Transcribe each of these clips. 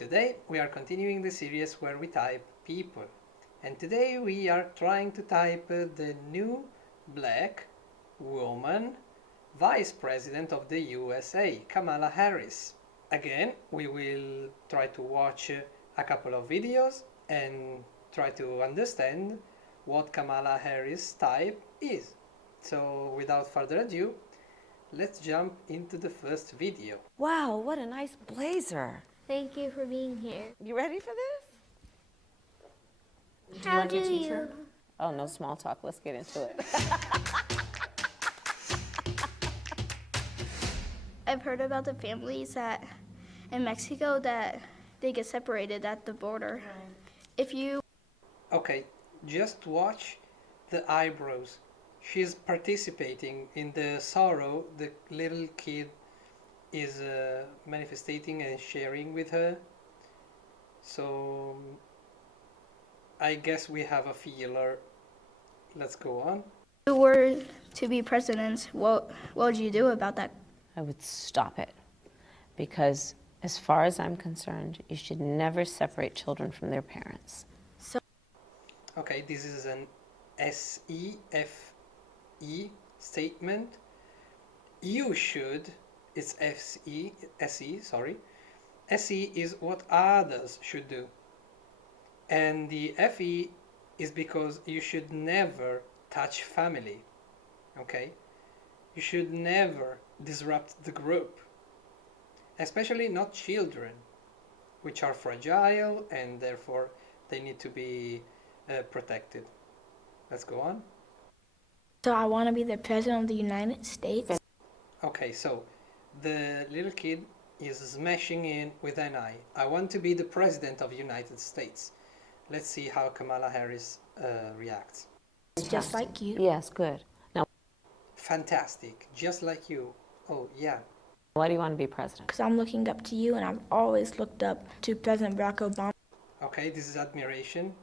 Today we are continuing the series where we type people, and today we are trying to type the new black woman Vice President of the USA, Kamala Harris. Again, we will try to watch a couple of videos and try to understand what Kamala Harris type is. So without further ado, let's jump into the first video. Wow, what a nice blazer. Thank you for being here. You ready for this? How do you? Oh, no small talk. Let's get into it. I've heard about the families that in Mexico that they get separated at the border. If you Okay, just watch the eyebrows. She's participating in the sorrow the little kid is manifesting and sharing with her. So I guess we have a feeler. Let's go on. were to be president, what would you do about that? I would stop it because, as far as I'm concerned, you should never separate children from their parents. Okay, this is an SEFE statement. You should, it's SE, sorry. SE is what others should do. And the FE is because you should never touch family, okay? You should never disrupt the group, especially not children, which are fragile and therefore they need to be protected. Let's go on. So I want to be the president of the United States. Okay, so the little kid is smashing in with an I. I want to be the president of the United States. Let's see how Kamala Harris reacts. Just like you. Yes, good. Now, Fantastic, just like you. Oh, yeah. why do you want to be president? Because I'm looking up to you, and I've always looked up to President Barack Obama. Okay, this is admiration.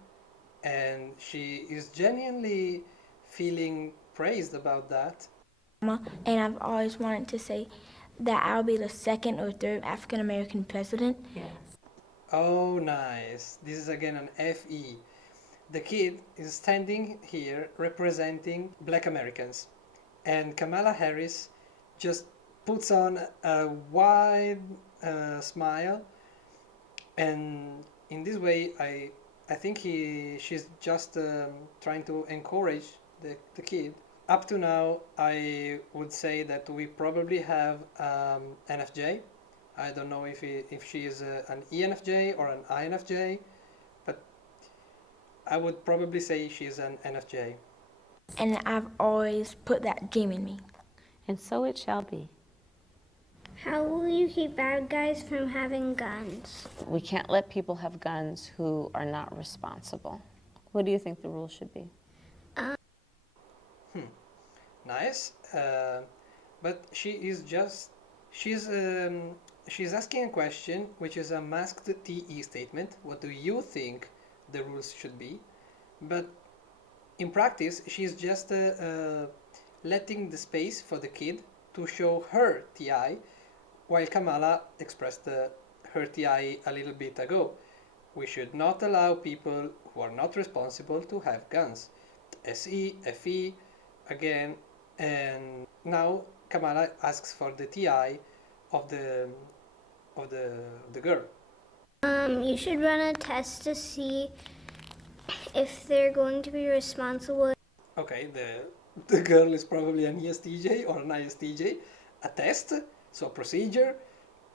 And she is genuinely feeling praised about that. And I've always wanted to say that I'll be the second or third African American president. Yes. Oh, nice. This is again an FE. The kid is standing here representing Black Americans. And Kamala Harris just puts on a wide smile. And in this way, I think she's just trying to encourage the kid. Up to now, I would say that we probably have NFJ. I don't know if she is an ENFJ or an INFJ, but I would probably say she's an NFJ. And I've always put that dream in me. And so it shall be. How will you keep bad guys from having guns? We can't let people have guns who are not responsible. What do you think the rules should be? Nice, but she's asking a question which is a masked TE statement. What do you think the rules should be? But in practice, she's just letting the space for the kid to show her TI, while Kamala expressed her TI a little bit ago. We should not allow people who are not responsible to have guns. SE, FE, again, and now Kamala asks for the TI of the girl. You should run a test to see if they're going to be responsible. Okay, the girl is probably an ESTJ or an ISTJ. A test, so a procedure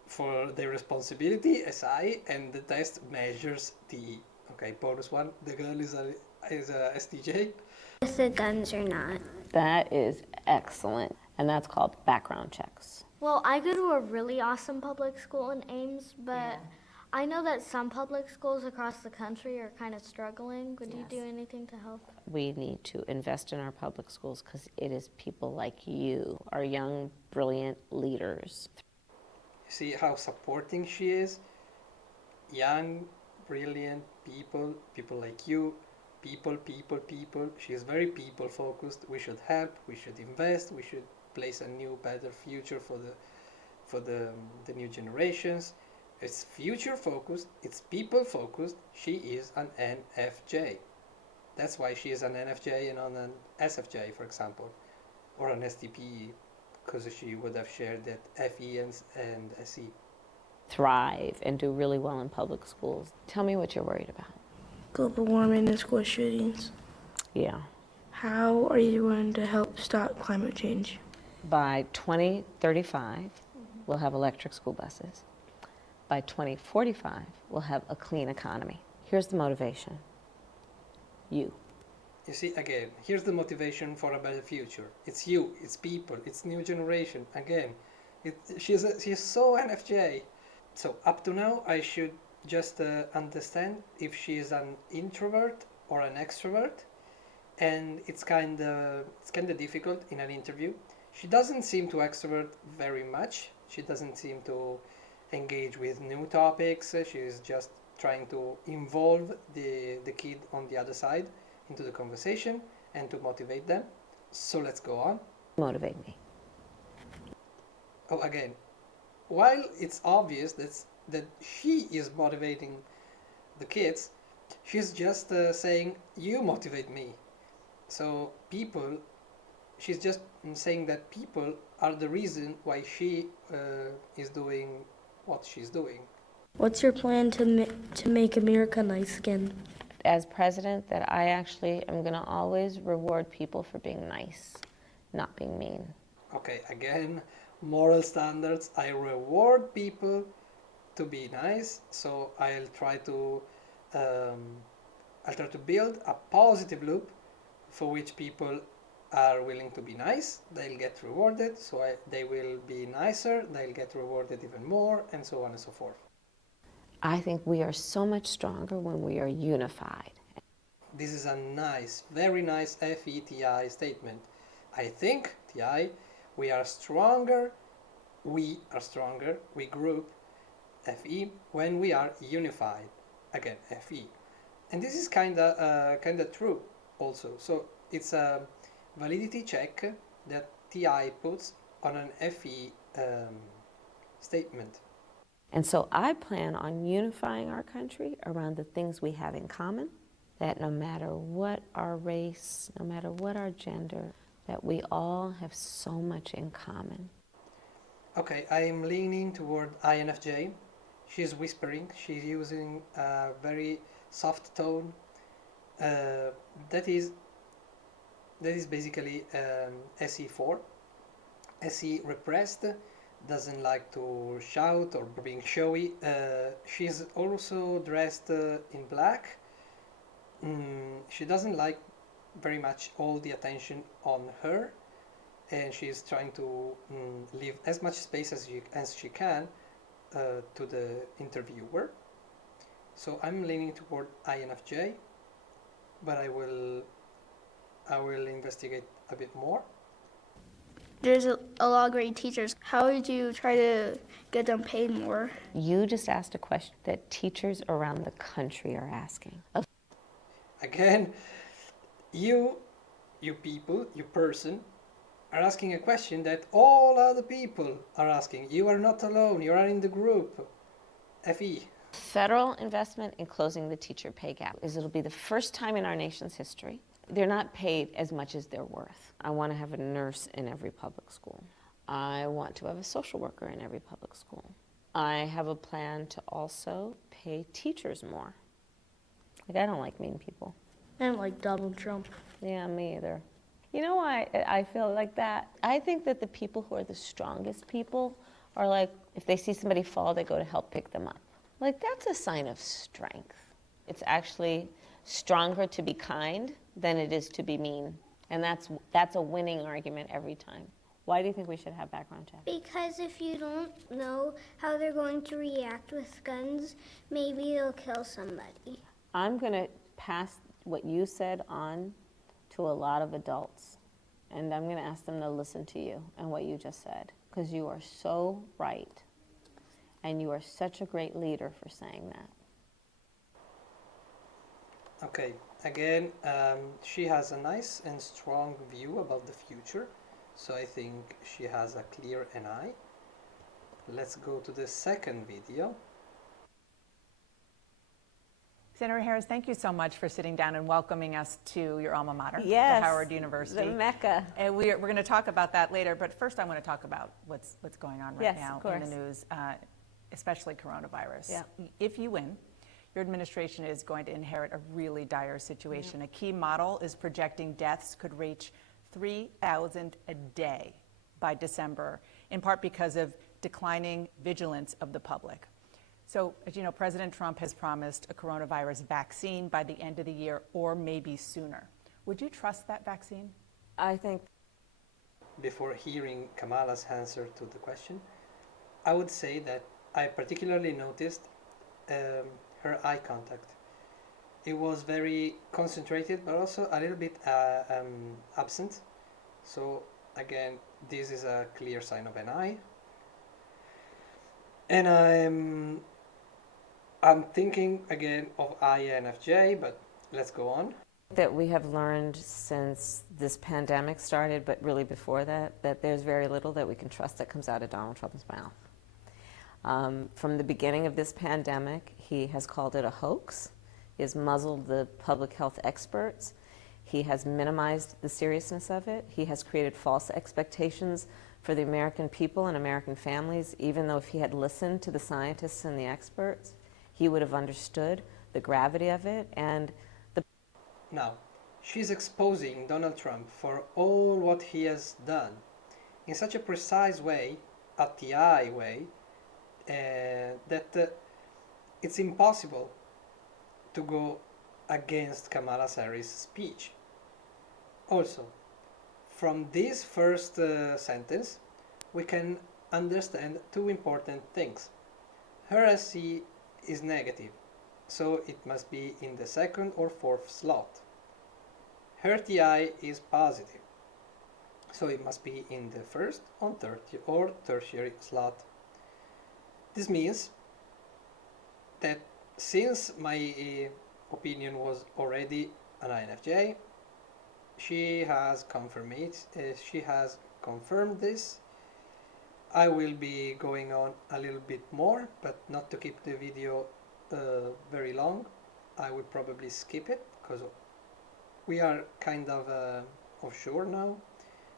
for their responsibility, SI, and the test measures TE. Okay, bonus one, the girl is a STJ. If the guns or not. That is excellent. And that's called background checks. Well, I go to a really awesome public school in Ames, but I know that some public schools across the country are kind of struggling. Would you do anything to help? We need to invest in our public schools because it is people like you, our young, brilliant leaders. See how supporting she is? Young, brilliant people like you, people. She is very people focused. We should help, we should invest, we should place a new, better future for the new generations. It's future focused, it's people focused. She is an NFJ. That's why she is an NFJ and not an SFJ, for example, or an STP, because she would have shared that FE and SE. Thrive and do really well in public schools. Tell me what you're worried about. Global warming and school shootings. Yeah. How are you going to help stop climate change? By 2035, we'll have electric school buses. By 2045, we'll have a clean economy. Here's the motivation. You. You see, again, here's the motivation for a better future. It's you, it's people, it's new generation. Again, she's so NFJ. So up to now, I should just understand if she is an introvert or an extrovert, and it's kind of difficult in an interview. She doesn't seem to extrovert very much. She doesn't seem to engage with new topics. She's just trying to involve the kid on the other side into the conversation and to motivate them. So let's go on. Motivate me. Oh, again, while it's obvious that she is motivating the kids, she's just saying, you motivate me. So she's just saying that people are the reason why she is doing what she's doing. What's your plan to make America nice again? As president, that I actually am going to always reward people for being nice, not being mean. Okay, again, moral standards. I reward people to be nice, so I'll try to build a positive loop for which people are willing to be nice. They'll get rewarded, so they will be nicer. They'll get rewarded even more, and so on and so forth. I think we are so much stronger when we are unified. This is a nice, very nice FETI statement. I think, TI, we are stronger, we group, FE, when we are unified. Again, FE. And this is kinda true also. So it's a validity check that TI puts on an FE statement. And so I plan on unifying our country around the things we have in common, that no matter what our race, no matter what our gender, that we all have so much in common. Okay, I am leaning toward INFJ. She's whispering, she's using a very soft tone. That is basically SE4. SE repressed, doesn't like to shout or being showy. She's also dressed in black. She doesn't like very much all the attention on her, and she's trying to leave as much space as she can to the interviewer. So I'm leaning toward INFJ, but I will investigate a bit more. There's a lot of great teachers. How would you try to get them paid more? You just asked a question that teachers around the country are asking. Again, you people, you person, are asking a question that all other people are asking. You are not alone, you are in the group. FE. Federal investment in closing the teacher pay gap it'll be the first time in our nation's history. They're not paid as much as they're worth. I want to have a nurse in every public school. I want to have a social worker in every public school. I have a plan to also pay teachers more. I don't like mean people. I don't like Donald Trump. Yeah, me either. You know why I feel like that? I think that the people who are the strongest people are like, if they see somebody fall, they go to help pick them up. Like, that's a sign of strength. It's actually stronger to be kind than it is to be mean. And that's a winning argument every time. Why do you think we should have background checks? Because if you don't know how they're going to react with guns, maybe they'll kill somebody. I'm going to pass what you said on to a lot of adults. And I'm going to ask them to listen to you and what you just said. Because you are so right. And you are such a great leader for saying that. Okay, again, she has a nice and strong view about the future. So I think she has a clear NI. Let's go to the second video. Senator Harris, thank you so much for sitting down and welcoming us to your alma mater, Yes, to Howard University. the Mecca. And we're going to talk about that later, but first I want to talk about what's going on right Yes, now of course. in the news, especially coronavirus. Yeah. If you win, your administration is going to inherit a really dire situation. A key model is projecting deaths could reach 3,000 a day by December, in part because of declining vigilance of the public. So, as you know, President Trump has promised a coronavirus vaccine by the end of the year or maybe sooner. Would you trust that vaccine? I think Before hearing Kamala's answer to the question, I would say that I particularly noticed her eye contact. It was very concentrated, but also a little bit absent. So again, this is a clear sign of an eye. And I'm thinking again of INFJ, but let's go on. that we have learned since this pandemic started, but really before that, that there's very little that we can trust that comes out of Donald Trump's mouth. From the beginning of this pandemic, he has called it a hoax. He has muzzled the public health experts. He has minimized the seriousness of it. He has created false expectations for the American people and American families, even though if he had listened to the scientists and the experts, he would have understood the gravity of it. And Now, she's exposing Donald Trump for all what he has done in such a precise way, at the eye way, that it's impossible to go against Kamala Harris' speech. Also, from this first sentence, we can understand two important things. Her SC is negative, so it must be in the second or fourth slot. Her TI is positive, so it must be in the first or tertiary slot. This means that since my opinion was already an INFJ, she has confirmed this. I will be going on a little bit more, but not to keep the video very long. I will probably skip it because we are kind of offshore now.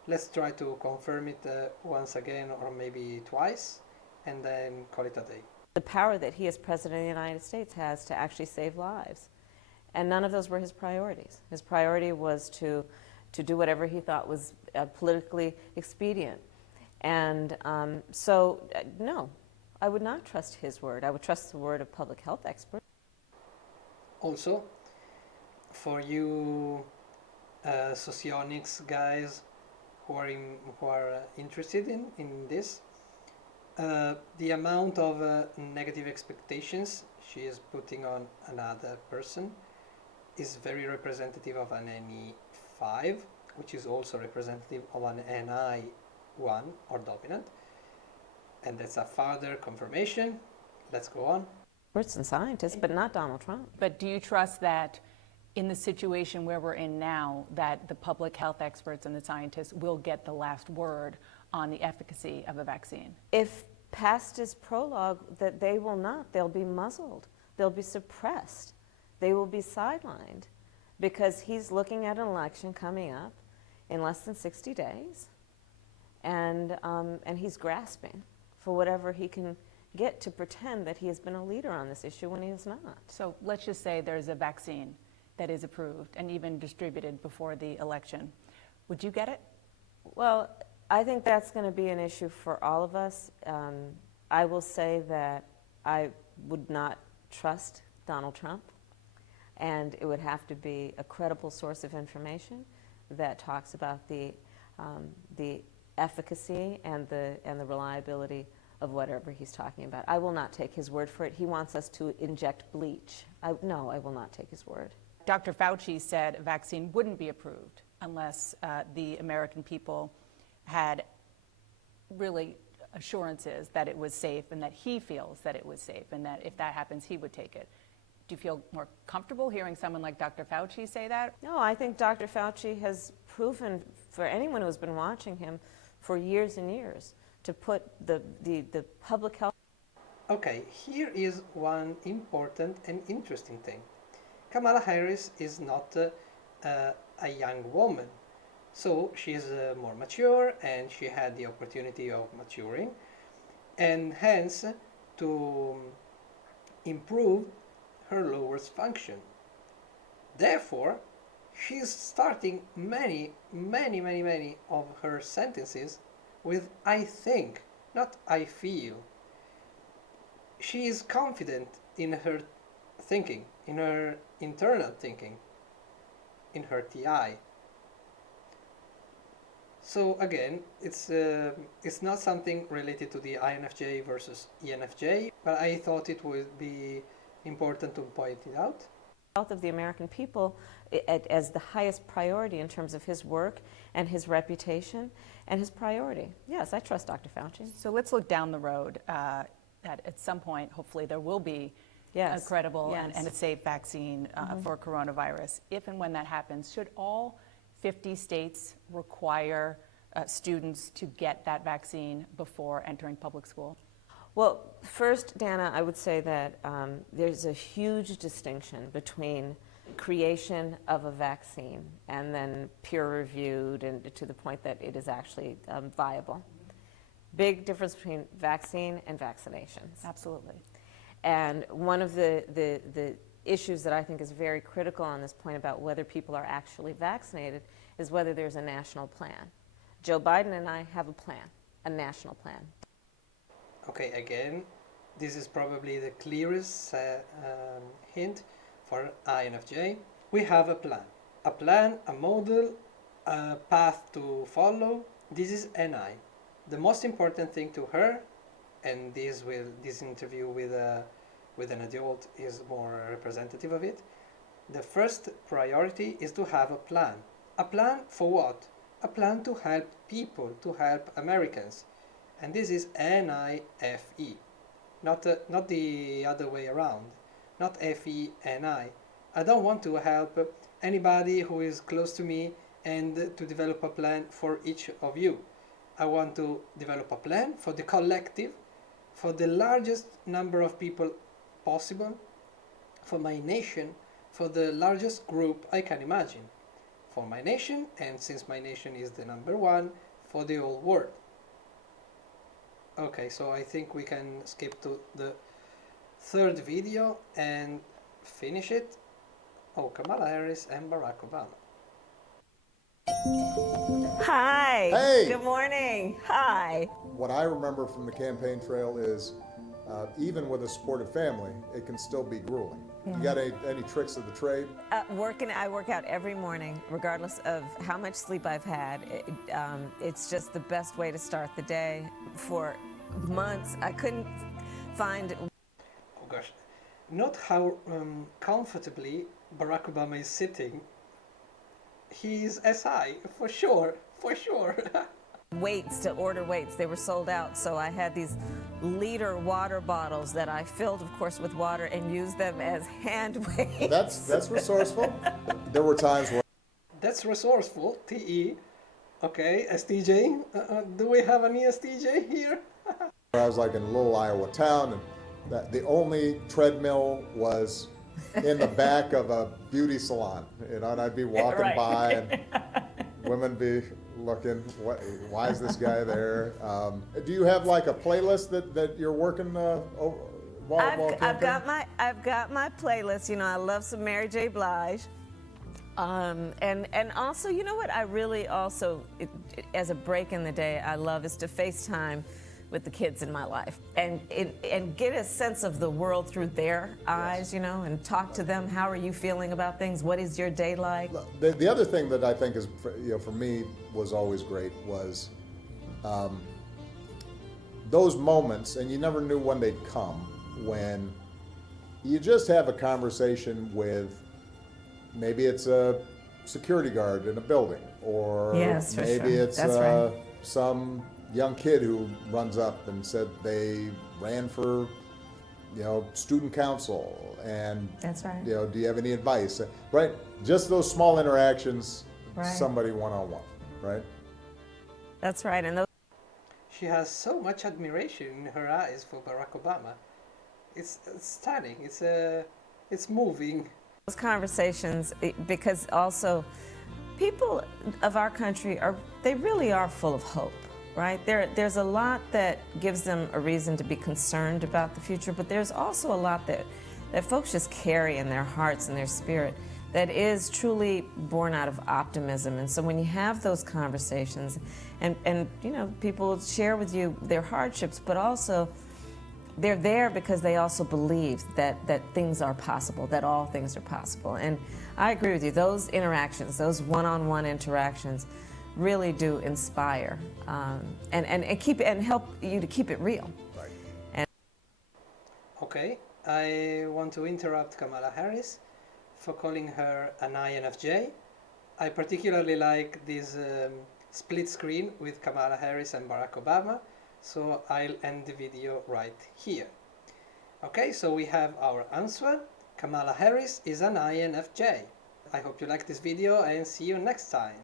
Let's try to confirm it once again or maybe twice and then call it a day. the power that he as President of the United States has to actually save lives. And none of those were his priorities. His priority was to do whatever he thought was politically expedient. And no, I would not trust his word. I would trust the word of public health experts. Also, for you socionics guys who are interested in this, the amount of negative expectations she is putting on another person is very representative of an NE5, which is also representative of an NI1 or dominant. And that's a further confirmation. Let's go on. Experts and scientists, but not Donald Trump. But do you trust that in the situation where we're in now, that the public health experts and the scientists will get the last word on the efficacy of a vaccine? If past is prologue, that they will not. They'll be muzzled. They'll be suppressed. They will be sidelined because he's looking at an election coming up in less than 60 days, and he's grasping for whatever he can get to pretend that he has been a leader on this issue when he is not. So let's just say there's a vaccine that is approved and even distributed before the election. Would you get it? Well, I think that's going to be an issue for all of us. I will say that I would not trust Donald Trump, and it would have to be a credible source of information that talks about the efficacy and the reliability of whatever he's talking about. I will not take his word for it. He wants us to inject bleach. No, I will not take his word. Dr. Fauci said a vaccine wouldn't be approved unless the American people had really assurances that it was safe and that he feels that it was safe and that if that happens, he would take it. Do you feel more comfortable hearing someone like Dr. Fauci say that? No, I think Dr. Fauci has proven for anyone who's been watching him for years and years to put the public health. Okay, here is one important and interesting thing. Kamala Harris is not a young woman. So she's more mature and she had the opportunity of maturing and hence to improve her lower's function. Therefore, she's starting many of her sentences with I think, not I feel. She is confident in her thinking, in her internal thinking, in her TI. So again, it's not something related to the INFJ versus ENFJ, but I thought it would be important to point it out. Health of the American people as the highest priority in terms of his work and his reputation and his priority. Yes, I trust Dr. Fauci. So let's look down the road. That at some point, hopefully, there will be a credible and a safe vaccine for coronavirus. If and when that happens, should all 50 states require students to get that vaccine before entering public school? Well, first, Dana, I would say that there's a huge distinction between creation of a vaccine and then peer-reviewed and to the point that it is actually viable. Big difference between vaccine and vaccinations. Absolutely. And one of the issues that I think is very critical on this point about whether people are actually vaccinated is whether there's a national plan. Joe Biden and I have a plan, a national plan. Okay, again, this is probably the clearest hint for INFJ. We have a plan, a model, a path to follow. This is NI. The most important thing to her, and this interview with an adult is more representative of it. The first priority is to have a plan. A plan for what? A plan to help people, to help Americans. And this is NIFE, not the other way around, not FENI. I don't want to help anybody who is close to me and to develop a plan for each of you. I want to develop a plan for the collective, for the largest number of people possible, for my nation, for the largest group I can imagine, for my nation, and since my nation is the number one, for the whole world. Okay, so I think we can skip to the third video and finish it. Oh, Kamala Harris and Barack Obama. Hi. Hey. Good morning. Hi. What I remember from the campaign trail is even with a supportive family, it can still be grueling. You got any tricks of the trade? I work out every morning, regardless of how much sleep I've had. It's just the best way to start the day. For months, I couldn't find... Oh gosh, note how comfortably Barack Obama is sitting. He's SI, for sure. weights to order weights. They were sold out, so I had these liter water bottles that I filled, of course, with water and used them as hand weights. That's resourceful. There were times where That's resourceful, TE. Okay, STJ. Do we have any STJ here? I was like in a little Iowa town, and the only treadmill was in the back of a beauty salon. You know, and I'd be walking Right. by, and women be looking, why is this guy there? Do you have like a playlist that you're working while I've campaigning? got my playlist. You know, I love some Mary J. Blige. And also, you know what I really also, as a break in the day, I love is to FaceTime with the kids in my life and get a sense of the world through their eyes, you know, and talk to them. How are you feeling about things? What is your day like? The other thing that I think is, for me was always great was those moments, and you never knew when they'd come, when you just have a conversation with, maybe it's a security guard in a building, or Yes, for maybe sure. it's That's right. some young kid who runs up and said they ran for, student council, and That's right. do you have any advice? Right, just those small interactions, Right. somebody one-on-one, right? That's right. And those She has so much admiration in her eyes for Barack Obama. It's stunning. It's moving. Those conversations, because also people of our country they really are full of hope, right? There's a lot that gives them a reason to be concerned about the future, but there's also a lot that folks just carry in their hearts and their spirit that is truly born out of optimism. And so when you have those conversations and you know, people share with you their hardships, but also they're there because they also believe that things are possible, that all things are possible. And I agree with you, those interactions, those one-on-one interactions really do inspire and help you to keep it real. Okay, I want to interrupt Kamala Harris for calling her an INFJ. I particularly like this split screen with Kamala Harris and Barack Obama, so I'll end the video right here. Okay, so we have our answer. Kamala Harris is an INFJ. I hope you liked this video and see you next time.